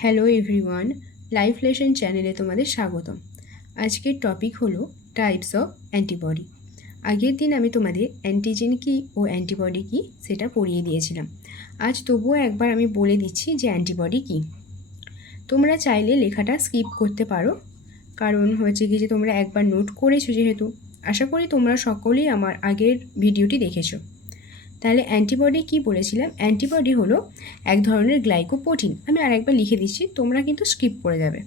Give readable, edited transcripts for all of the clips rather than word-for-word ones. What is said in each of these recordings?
Hello everyone, life lesson চ্যানেলে তোমাদের স্বাগতম। আজকের টপিক হলো টাইপস অফ অ্যান্টিবডি। আগের দিন আমি তোমাদের অ্যান্টিজেন কী ও অ্যান্টিবডি কী সেটা পড়িয়ে দিয়েছিলাম। আজ তবুও একবার আমি বলে দিচ্ছি যে অ্যান্টিবডি কী। তোমরা চাইলে লেখাটা স্কিপ করতে পারো, কারণ হচ্ছে কি যে তোমরা একবার নোট করেছো যেহেতু। আশা করি তোমরা সকলেই আমার আগের ভিডিওটি দেখেছো। তাহলে অ্যান্টিবডি কি বলেছিলাম? অ্যান্টিবডি হলো এক ধরনের গ্লাইকোপ্রোটিন। আমি আরেকবার লিখে দিচ্ছি, তোমরা কিন্তু স্কিপ করে যাবে।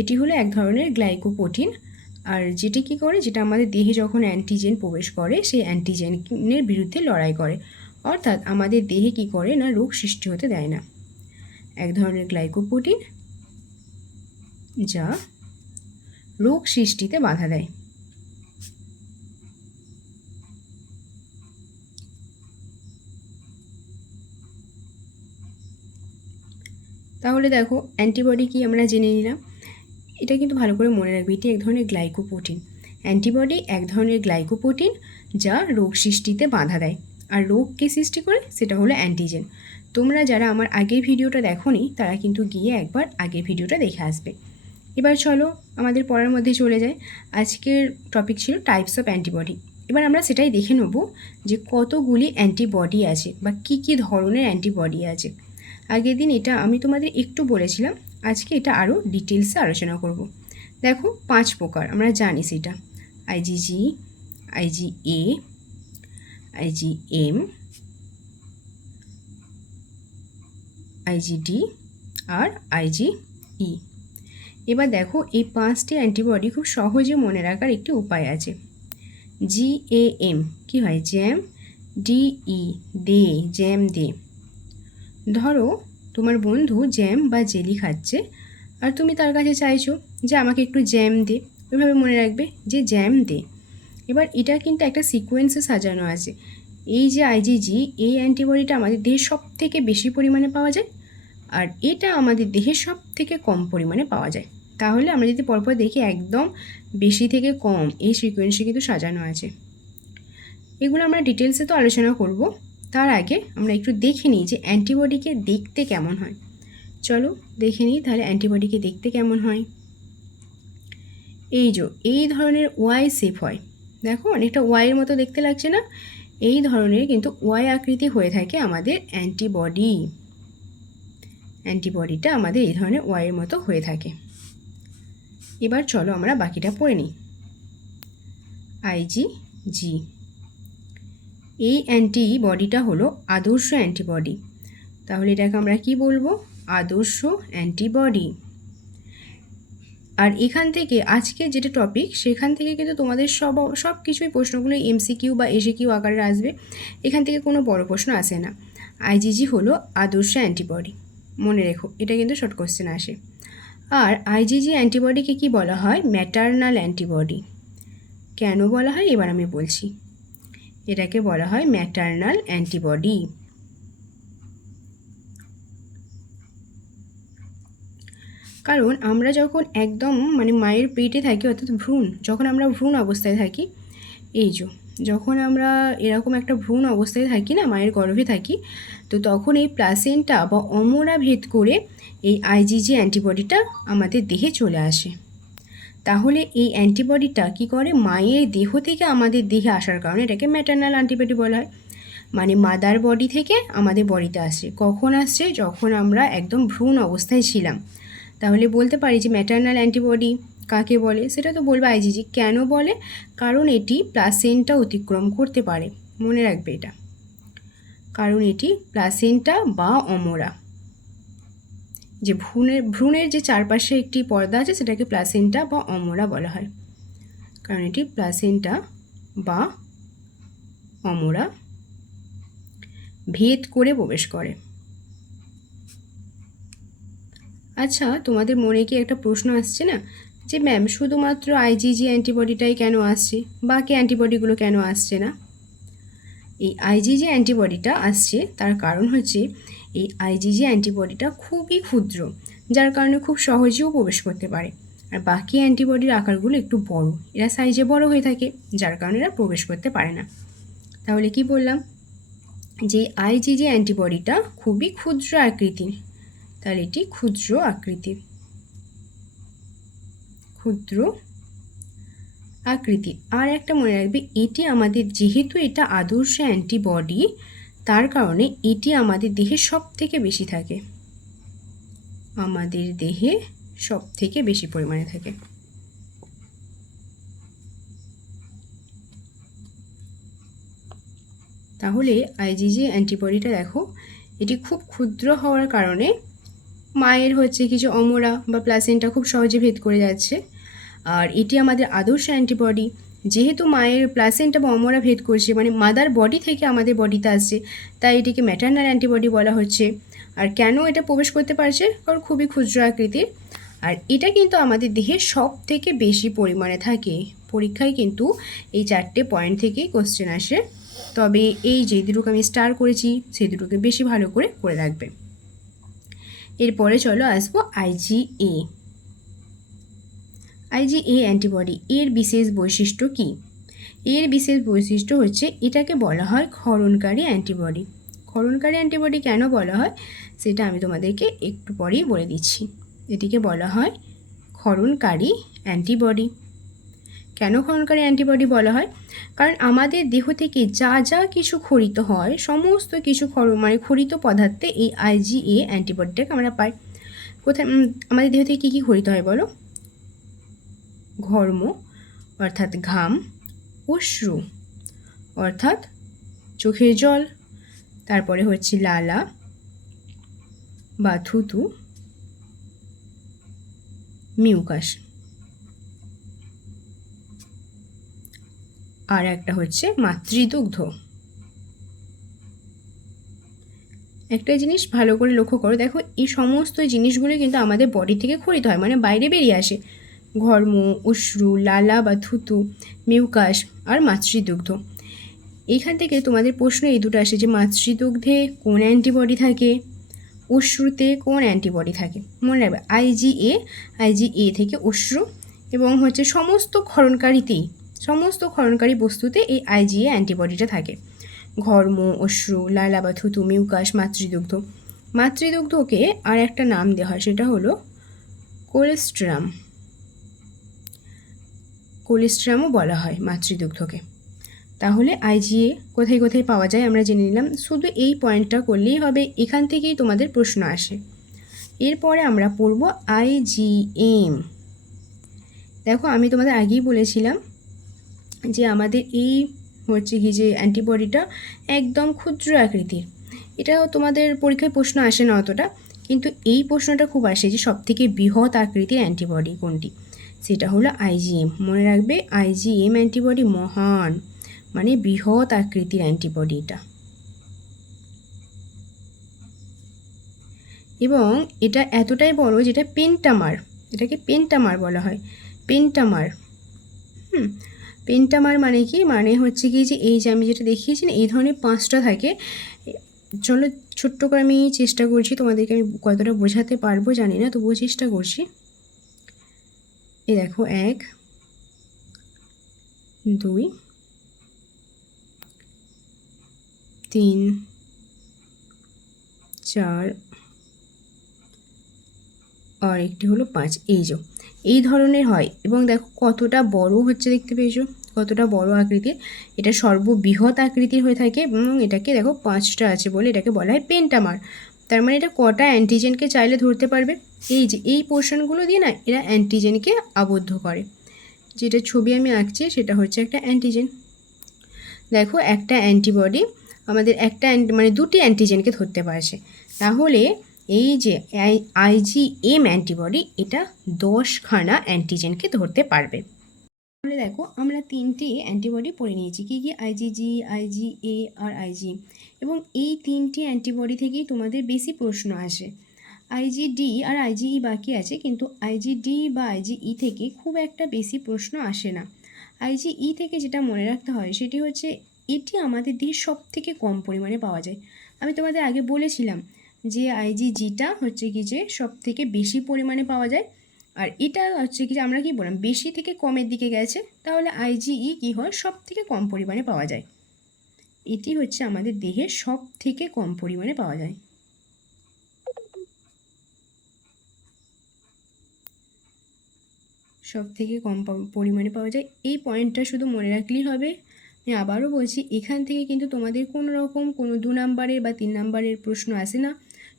এটি হলো এক ধরনের গ্লাইকোপ্রোটিন, আর যেটি কি করে, যেটা আমাদের দেহে যখন অ্যান্টিজেন প্রবেশ করে সেই অ্যান্টিজেনের বিরুদ্ধে লড়াই করে, অর্থাৎ আমাদের দেহে কি করে না, রোগ সৃষ্টি হতে দেয় না। এক ধরনের গ্লাইকোপ্রোটিন যা রোগ সৃষ্টিতে বাধা দেয়। তাহলে দেখো, অ্যান্টিবডি কি আমরা জেনে নিলাম। এটা কিন্তু ভালো করে মনে রাখবে, এটি এক ধরনের গ্লাইকোপ্রোটিন। অ্যান্টিবডি এক ধরনের গ্লাইকোপ্রোটিন যা রোগ সৃষ্টিতে বাধা দেয়। আর রোগ কে সৃষ্টি করে, সেটা হলো অ্যান্টিজেন। তোমরা যারা আমার আগের ভিডিওটা দেখোনি তারা কিন্তু গিয়ে একবার আগের ভিডিওটা দেখে আসবে। এবার চলো আমাদের পড়ার মধ্যে চলে যায়। আজকের টপিক ছিল টাইপস অফ অ্যান্টিবডি। এবার আমরা সেটাই দেখে নেব যে কতগুলি অ্যান্টিবডি আছে বা কী কী ধরনের অ্যান্টিবডি আছে। আগের দিন এটা আমি তোমাদের একটু বলেছিলাম, আজকে এটা আরও ডিটেলসে আলোচনা করব। দেখো, 5 প্রকার আমরা জানি সেটা: আইজিজি, আইজিএ, আইজিএম, আইজিডি আর আইজিই। এবার দেখো, এই 5টি অ্যান্টিবডি খুব সহজে মনে রাখার একটি উপায় আছে। জিএএম কি হয়? জ্যাম। ডিই দে, জ্যাম দে। ধরো তোমার বন্ধু জ্যাম বা জেলি খাচ্ছে, আর তুমি তার কাছে চাইছো যে আমাকে একটু জ্যাম দে। ওইভাবে মনে রাখবে যে জ্যাম দে। এবার এটা কিন্তু একটা সিকোয়েন্সে সাজানো আছে। এই যে আইজিজি, এই অ্যান্টিবডিটা আমাদের দেহে সব থেকে বেশি পরিমাণে পাওয়া যায়, আর এটা আমাদের দেহে সব থেকে কম পরিমাণে পাওয়া যায়। তাহলে আমরা যদি পরপর দেখি, একদম বেশি থেকে কম এই সিকোয়েন্সে কিন্তু সাজানো আছে। এগুলো আমরা ডিটেলসে তো আলোচনা করব, তার আগে আমরা একটু দেখে নিই যে অ্যান্টিবডিকে দেখতে কেমন হয়। চলো দেখে নিই তাহলে অ্যান্টিবডিকে দেখতে কেমন হয়। এই ধরনের ওয়াই শেপ হয়। দেখো, অনেকটা ওয়াইয়ের মতো দেখতে লাগছে না? এই ধরনের কিন্তু ওয়াই আকৃতি হয়ে থাকে আমাদের অ্যান্টিবডি। অ্যান্টিবডিটা আমাদের এই ধরনের ওয়াইয়ের মতো হয়ে থাকে। এবার চলো আমরা বাকিটা পড়ে নিই। আইজিজি, এই অ্যান্টিবডিটা হলো আদর্শ অ্যান্টিবডি। তাহলে এটাকে আমরা কি বলবো? আদর্শ অ্যান্টিবডি। আর এখান থেকে আজকে যেটা টপিক, সেখান থেকে কিন্তু তোমাদের সব কিছুই প্রশ্নগুলো এমসিকিউ বা এসিকিউ আকারে আসবে। এখান থেকে কোনো বড় প্রশ্ন আসে না। আইজিজি হলো আদর্শ অ্যান্টিবডি, মনে রেখো, এটা কিন্তু শর্ট কোশ্চেন আসে। আর আইজিজি অ্যান্টিবডিকে কি বলা হয়? Maternal antibody. কেন বলা হয় এবার আমি বলছি। এটাকে বলা হয় ম্যাটারনাল অ্যান্টিবডি। কারণ আমরা যখন একদম মায়ের পেটে থাকি, অর্থাৎ ভ্রূণ, যখন আমরা ভ্রূণ অবস্থায় থাকি, যখন আমরা এরকম একটা ভ্রূণ অবস্থায় থাকি না, মায়ের গর্ভে থাকি, তো তখন এই প্লাসেন্টা বা অমরা ভেদ করে এই আইজিজি অ্যান্টিবডিটা আমাদের দেহে চলে আসে। তাহলে এই অ্যান্টিবডিটা কি করে? মায়ের দেহ থেকে আমাদের দেহে আসার কারণে এটাকে ম্যাটারনাল অ্যান্টিবডি বলা হয়। মাদার বডি থেকে আমাদের বডিতে আসে। কখন আসছে? যখন আমরা একদম ভ্রূণ অবস্থায় ছিলাম। তাহলে বলতে পারি যে ম্যাটারনাল অ্যান্টিবডি কাকে বলে? সেটা তো বলবো আইজিজি। কেন বলে? কারণ এটি প্লাসেন্টা অতিক্রম করতে পারে। মনে রাখবে এটা, কারণ এটি প্লাসেন্টা বা অমরা, যে ভ্রূণের যে চারপাশে একটি পর্দা আছে সেটাকে প্লাসেন্টা বা অমরা বলা হয়, কারণ এটি প্লাসেন্টা বা অমরা ভেদ করে প্রবেশ করে। আচ্ছা, তোমাদের মনে কি একটা প্রশ্ন আসছে না, যে ম্যাম শুধুমাত্র আইজিজি অ্যান্টিবডিটাই কেন আসছে, বাকি অ্যান্টিবডিগুলো কেন আসছে না? এই আইজিজি অ্যান্টিবডিটা আসছে তার কারণ হচ্ছে এই আইজিজি অ্যান্টিবডিটা খুবই ক্ষুদ্র, যার কারণে খুব সহজেও প্রবেশ করতে পারে। আর বাকি অ্যান্টিবডির আকারগুলো একটু বড়, এরা সাইজে বড় হয়ে থাকে, যার কারণে এরা প্রবেশ করতে পারে না। তাহলে কি বললাম? যে আইজিজি অ্যান্টিবডিটা খুবই ক্ষুদ্র আকৃতির, তাহলে এটি ক্ষুদ্র আকৃতির, ক্ষুদ্র আকৃতি। আর একটা মনে রাখবে, এটি আমাদের, যেহেতু এটা আদর্শ অ্যান্টিবডি, তার কারণে এটি আমাদের দেহে সব থেকে বেশি থাকে, আমাদের দেহে সব থেকে বেশি পরিমাণে থাকে। তাহলে আইজিজি অ্যান্টিবডিটা দেখো, এটি খুব ক্ষুদ্র হওয়ার কারণে মায়ের হচ্ছে কিছু অমরা বা প্লাসেন্টা খুব সহজে ভেদ করে যাচ্ছে। আর এটি আমাদের আদর্শ অ্যান্টিবডি, যেহেতু মায়ের প্লাসেন্টা বা অমরা ভেদ করছে, মানে মাদার বডি থেকে আমাদের বডিতে আসছে, তাই এটিকে ম্যাটার্নাল অ্যান্টিবডি বলা হচ্ছে। আর কেন এটা প্রবেশ করতে পারছে? কারণ খুবই ক্ষুদ্র আকৃতির, আর এটা কিন্তু আমাদের দেহে সব থেকে বেশি পরিমাণে থাকে। পরীক্ষায় কিন্তু এই 4টে পয়েন্ট থেকেই কোশ্চেন আসে, তবে এই যে দুটোকে আমি স্টার করেছি সেই দুটোকে বেশি ভালো করে করে রাখবে। এরপরে চলো আসবো আইজিএ। আইজিএ অ্যান্টিবডি, এর বিশেষ বৈশিষ্ট্য কী? এর বিশেষ বৈশিষ্ট্য হচ্ছে এটাকে বলা হয় ক্ষরণকারী অ্যান্টিবডি। ক্ষরণকারী অ্যান্টিবডি কেন বলা হয় সেটা আমি তোমাদেরকে একটু পরেই বলে দিচ্ছি। এটিকে বলা হয় ক্ষরণকারী অ্যান্টিবডি। কেন ক্ষরণকারী অ্যান্টিবডি বলা হয়? কারণ আমাদের দেহ থেকে যা যা কিছু ক্ষরিত হয়, সমস্ত কিছু ক্ষরিত পদার্থে এই আইজিএ অ্যান্টিবডিটাকে আমরা পাই। কোথায় আমাদের দেহ থেকে কী কী ক্ষরিত হয় বলো? ঘর্ম অর্থাৎ ঘাম, অশ্রু অর্থাৎ চোখের জল, তারপরে হচ্ছে লালা বা থুতু, মিউকাস, আর একটা হচ্ছে মাতৃদুগ্ধ। একটা জিনিস ভালো করে লক্ষ্য করো, দেখো এই সমস্ত জিনিসগুলো কিন্তু আমাদের বডি থেকে ক্ষরিত হয়, মানে বাইরে বেরিয়ে আসে। ঘর্ম, অশ্রু, লালা বা থুতু, মিউকাস আর মাতৃদুগ্ধ। এইখান থেকে তোমাদের প্রশ্ন এই দুটো আসে যে মাতৃদুগ্ধে কোন অ্যান্টিবডি থাকে, অশ্রুতে কোন অ্যান্টিবডি থাকে। মনে রাখবে আইজিএ থেকে অশ্রু এবং হচ্ছে সমস্ত ক্ষরণকারী বস্তুতে এই আইজিএ অ্যান্টিবডিটা থাকে। ঘর্ম, অশ্রু, লালা বা থুতু, মিউকাস, মাতৃদুগ্ধ। মাতৃদুগ্ধকে আর একটা নাম দেওয়া হয়, সেটা হলো কোলেস্ট্রামও বলা হয় মাতৃদুগ্ধকে। তাহলে আইজিএ কোথায় কোথায় পাওয়া যায় আমরা জেনে নিলাম। শুধু এই পয়েন্টটা করলেই হবে, এখান থেকেই তোমাদের প্রশ্ন আসে। এরপরে আমরা পড়ব আইজিএম। দেখো আমি তোমাদের আগেই বলেছিলাম যে আমাদের এই হচ্ছে কি যে অ্যান্টিবডিটা একদম ক্ষুদ্র আকৃতির। এটাও তোমাদের পরীক্ষায় প্রশ্ন আসে না অতটা, কিন্তু এই প্রশ্নটা খুব আসে যে সবথেকে বৃহৎ আকৃতির অ্যান্টিবডি কোনটি, সেটা হলো আইজিএম। মনে রাখবে আইজিএম অ্যান্টিবডি মহান, মানে বৃহৎ আকৃতির অ্যান্টিবডি এটা। এবং এটা এতটাই বড় যেটা পেন্টামার, এটাকে পেন্টামার বলা হয়। পেন্টামার পেন্টামার মানে কি? মানে হচ্ছে কি যে এই যে আমি যেটা দেখিয়েছি না, এই ধরনের 5টা থাকে। চলো ছোট্ট করে আমি চেষ্টা করছি, তোমাদেরকে আমি কতটা বোঝাতে পারবো জানি না, তবুও চেষ্টা করছি। এই দেখো 1, 2, 3, 4 আর একটি হলো 5। এই ধরনের হয় এবং দেখো কতটা বড় হচ্ছে, দেখতে পেয়েছো কতটা বড় আকৃতির। এটা সর্ববৃহৎ আকৃতির হয়ে থাকে এবং এটাকে দেখো 5টা আছে বলে এটাকে বলা হয় পেন্টামার। তার মানে এটা কটা অ্যান্টিজেনকে চাইলে ধরতে পারবে। এই যে এই পোর্শনগুলো দিয়ে না এরা অ্যান্টিজেনকে আবদ্ধ করে। যেটা ছবি আমি আঁকছি সেটা হচ্ছে একটা অ্যান্টিজেন। দেখো একটা অ্যান্টিবডি আমাদের মানে দুটি অ্যান্টিজেনকে ধরতে পারছে। তাহলে এই যে আইজিএম অ্যান্টিবডি এটা 10খানা অ্যান্টিজেনকে ধরতে পারবে। তাহলে দেখো আমরা 3টে অ্যান্টিবডি পড়ে নিয়েছি, কী কী? আইজিজি, আইজিএ আর আইজিএম। এবং এই 3টে অ্যান্টিবডি থেকেই তোমাদের বেশি প্রশ্ন আসে। আইজিডি আর আইজিই বাকি আছে, কিন্তু আইজিডি বা আইজিই থেকে খুব একটা বেশি প্রশ্ন আসে না। আইজিই থেকে যেটা মনে রাখতে হয় সেটি হচ্ছে এটি আমাদের দেহে সব থেকে কম পরিমাণে পাওয়া যায়। আমি তোমাদের আগে বলেছিলাম যে আইজিজিটা হচ্ছে কি যে সব থেকে বেশি পরিমাণে পাওয়া যায়, আর এটা হচ্ছে কি যে আমরা কি বললাম বেশি থেকে কমের দিকে গেছে, তাহলে আইজিই কি হয় সব থেকে কম পরিমাণে পাওয়া যায়। এটি হচ্ছে আমাদের দেহে সব থেকে কম পরিমাণে পাওয়া যায়। সব থেকে কম পরিমাণে পাওয়া যায়, এই পয়েন্টটা শুধু মনে রাখলেই হবে। আমি আবারও বলছি, এখান থেকে কিন্তু তোমাদের কোনো রকম কোনো 2 নাম্বারের বা 3 নাম্বারের প্রশ্ন আসে না,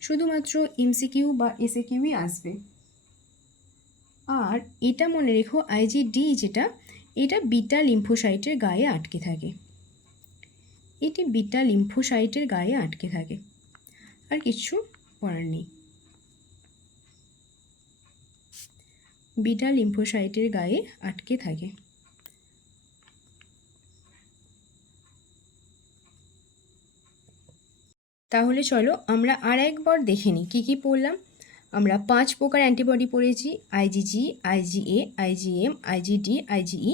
শুধুমাত্র এমসিকিউ বা এসএকিউই আসবে। আর এটা মনে রেখো, আইজিডি যেটা, এটা বিটা লিম্ফোসাইটের গায়ে আটকে থাকে। এটি বিটা লিম্ফোসাইটের গায়ে আটকে থাকে, আর কিছু করার নেই। বিটা লিম্ফোসাইটের গায়ে আটকে থাকে। তাহলে চলো আমরা আর একবার দেখে নিই কী কী পড়লাম। আমরা 5 প্রকার অ্যান্টিবডি পড়েছি, আইজিজি, আইজিএ, আইজিএম, আইজিডি, আইজিই,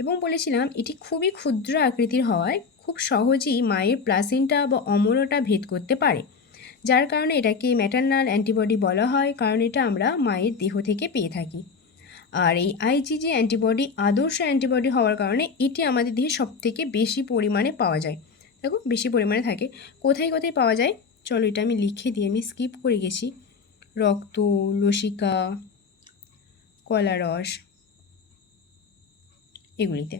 এবং বলেছিলাম এটি খুবই ক্ষুদ্র আকৃতির হওয়ায় খুব সহজেই মায়ের প্লাসেন্টা বা অমরটা ভেদ করতে পারে, যার কারণে এটাকে ম্যাটারনাল অ্যান্টিবডি বলা হয়, কারণ এটা আমরা মায়ের দেহ থেকে পেয়ে থাকি। আর এই আইজিজি অ্যান্টিবডি আদর্শ অ্যান্টিবডি হওয়ার কারণে এটি আমাদের দেহে সবথেকে বেশি পরিমাণে পাওয়া যায়। দেখো বেশি পরিমাণে থাকে। কোথায় কোথায় পাওয়া যায় চলো এটা আমি লিখে দিই, আমি স্কিপ করে গেছি। রক্ত, লসিকা, কলারস, এগুলিতে।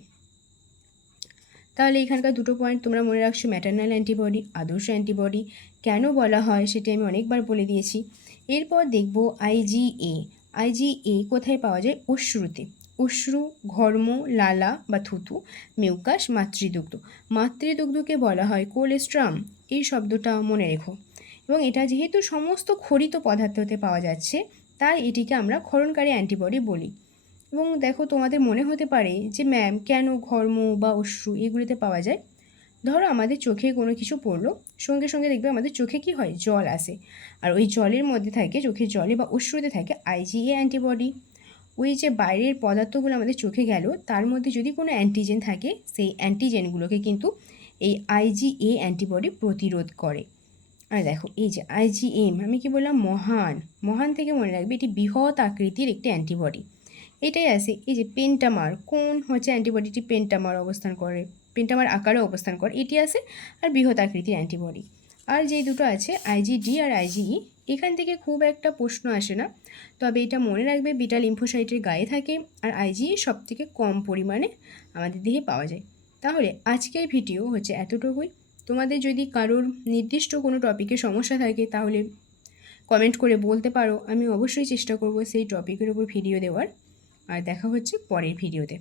তাহলে এখানকার দুটো পয়েন্ট তোমরা মনে রাখছো, ম্যাটারনাল অ্যান্টিবডি, আদর্শ অ্যান্টিবডি কেন বলা হয় সেটি আমি অনেকবার বলে দিয়েছি। এরপর দেখব আইজিএ। আইজিএ কোথায় পাওয়া যায়? অশ্রুতে। অশ্রু, ঘর্ম, লালা বা থুতু, মিউকাস, মাতৃদুগ্ধ। মাতৃদুগ্ধকে বলা হয় কোলেস্ট্রাম, এই শব্দটা মনে রেখো। এবং এটা যেহেতু সমস্ত ক্ষরিত পদার্থতে পাওয়া যাচ্ছে, তাই এটিকে আমরা ক্ষরণকারী অ্যান্টিবডি বলি। এবং দেখো তোমাদের মনে হতে পারে যে ম্যাম কেন ঘর্ম বা অশ্রু এগুলিতে পাওয়া যায়? ধরো আমাদের চোখে কোনো কিছু পড়লো, সঙ্গে সঙ্গে দেখবে আমাদের চোখে কি হয়? জল আসে। আর ওই জলের মধ্যে থাকে, চোখের জলে বা অশ্রুতে থাকে আইজিএ অ্যান্টিবডি। ওই যে বাইরের পদার্থগুলো আমাদের চোখে গেল, তার মধ্যে যদি কোনো অ্যান্টিজেন থাকে, সেই অ্যান্টিজেনগুলোকে কিন্তু এই আইজিএ অ্যান্টিবডি প্রতিরোধ করে। আর দেখো এই যে আইজিএম, আমি কি বললাম? মহান। মহান থেকে মনে রাখবে এটি বৃহৎ আকৃতির একটি অ্যান্টিবডি। এটাই আসে এই যে পেন্টামার, কোন হচ্ছে অ্যান্টিবডিটি পেন্টামার অবস্থান করে, পেন্টামার আকারে অবস্থান করে, এটি আসে। আর বৃহৎ আকৃতির অ্যান্টিবডি। আর যেই দুটো আছে আইজিডি আর আইজিই, এখান থেকে খুব একটা প্রশ্ন আসে না, তবে এটা মনে রাখবে বিটা লিম্ফোসাইটের গায়ে থাকে, আর আইজিই সব থেকে কম পরিমাণে আমাদের দেহে পাওয়া যায়। তাহলে আজকের ভিডিও হচ্ছে এতটুকুই। তোমাদের যদি কারোর নির্দিষ্ট কোনো টপিকে সমস্যা থাকে তাহলে কমেন্ট করে বলতে পারো, আমি অবশ্যই চেষ্টা করব সেই টপিকের উপর ভিডিও দেওয়ার। আর দেখা হচ্ছে পরের ভিডিওতে।